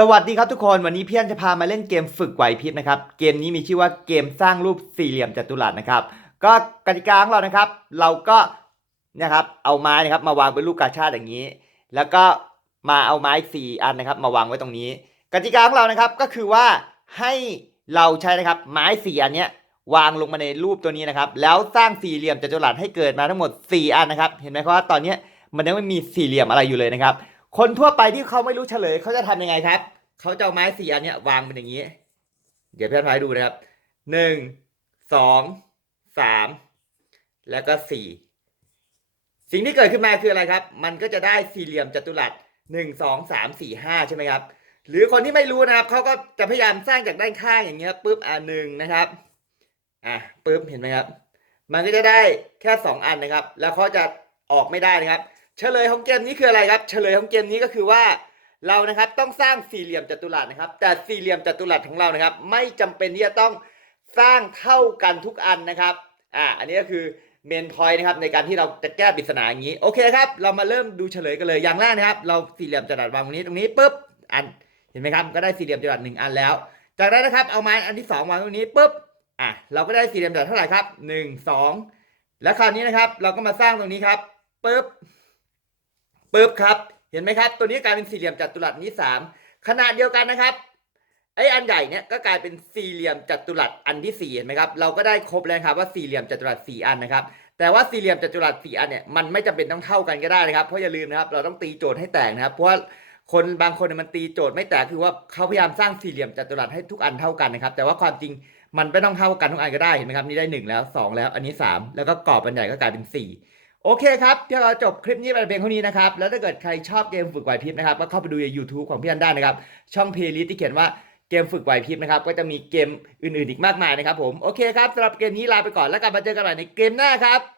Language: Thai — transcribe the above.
สวัสดีครับทุกคนวันนี้พี่อันจะพามาเล่นเกมฝึกไหวพริบนะครับเกมนี้มีชื่อว่าเกมสร้างรูปสี่เหลี่ยมจัตุรัสนะครับ ก็กติกาของเรานะครับ เราก็นะครับเอาไม้นะครับมาวางเป็นรูปกาชาติอย่างนี้ แล้วก็มาเอาไม้สี่อันนะครับมาวางไว้ตรงนี้ กติกาของเรานะครับก็คือว่าให้เราใช้นะครับไม้สี่อันเนี้ยวางลงมาในรูปตัวนี้นะครับ แล้วสร้างสี่เหลี่ยมจัตุรัสให้เกิดมาทั้งหมด 4 อันนะครับ เห็นไหมครับว่าตอนนี้มันยังไม่มีสี่เหลี่ยมอะไรอยู่เลยนะครับ คนทั่วไปที่เขาไม่รู้เฉลยเขาจะทำยังไงครับ เขาจะเอาไม้สี่อันเนี้ยวางเป็นอย่างนี้ เดี๋ยวพี่พายดูนะครับหนึ่งสองสามแล้วก็สี่สิ่งที่เกิดขึ้นมาคืออะไรครับ มันก็จะได้สี่เหลี่ยมจัตุรัสหนึ่งสองสามสี่ห้าใช่ไหมครับ หรือคนที่ไม่รู้นะครับเขาก็จะพยายามสร้างจากด้านข้างอย่างเงี้ยปุ๊บอ่าหนึ่งนะครับอะปุ๊บเห็นไหมครับ มันก็จะได้แค่สองอันนะครับ แล้วเขาจะออกไม่ได้นะครับ เฉลยของเกมนี้คืออะไรครับ เฉลยของเกมนี้ก็คือว่าเรานะครับต้องสร้างสี่เหลี่ยมจัตุรัสนะครับ แต่สี่เหลี่ยมจัตุรัสของเรานะครับ ไม่จำเป็นที่จะต้องสร้างเท่ากันทุกอันนะครับอ่าอันนี้ก็คือเมนพอยต์นะครับในการที่เราจะแก้ปริศนาอย่างนี้โอเคครับ เรามาเริ่มดูเฉลยกันเลยอย่างแรกนะครับ เราสี่เหลี่ยมจัตุรัสวางตรงนี้ตรงนี้ปุ๊บอันเห็นไหมครับก็ได้สี่เหลี่ยมจัตุรัสหนึ่งอันแล้ว จากนั้นนะครับเอาไม้อันที่สองวางตรงนี้ปุ๊บอะเราก็ได้สี่เหลี่ยมจัตุรัสเท่าไหร่ครับหนึ่งสองแล้วคราวนี้นะครับ เราก็มาสร้างตรงนี้ครับปุ๊บ ปึ๊บครับ เห็นไหมครับ ตัวนี้กลายเป็นสี่เหลี่ยมจัตุรัสนี้สามขนาดเดียวกันนะครับไอ้อันใหญ่เนี่ยก็กลายเป็นสี่เหลี่ยมจัตุรัสอันที่สี่เห็นไหมครับ เราก็ได้ครบแล้วครับว่าสี่เหลี่ยมจัตุรัสสี่อันนะครับ แต่ว่าสี่เหลี่ยมจัตุรัสสี่อันเนี่ยมันไม่จำเป็นต้องเท่ากันก็ได้นะครับ เพราะอย่าลืมนะครับเราต้องตีโจทย์ให้แตกนะครับ เพราะว่าคนบางคนเนี่ยมันตีโจทย์ไม่แตกคือว่าเขาพยายามสร้างสี่เหลี่ยมจัตุรัสให้ทุกอันเท่ากันนะครับ แต่ว่าความจริงมันไม่ต้องเท่ากันทุกอันก็ได้เห็นไหมครับนี่ได้หนึ่งแล้วสองแล้วอันนี้สามแล้วก็กรอบอันใหญ่ก็กลายเป็นสี่ โอเคครับพี่เราจบคลิปนี้ไปเพียงเท่านี้นะครับ แล้วถ้าเกิดใครชอบเกมฝึกไหวพริบนะครับก็เข้าไปดูใน YouTube ของพี่อันได้นะครับ ช่องเพลย์ลิสต์ที่เขียนว่าเกมฝึกไหวพริบนะครับ ก็จะมีเกมอื่นๆอีกมากมายนะครับผม โอเคครับสำหรับเกมนี้ลาไปก่อนแล้วกลับมาเจอกันใหม่ในเกมหน้าครับ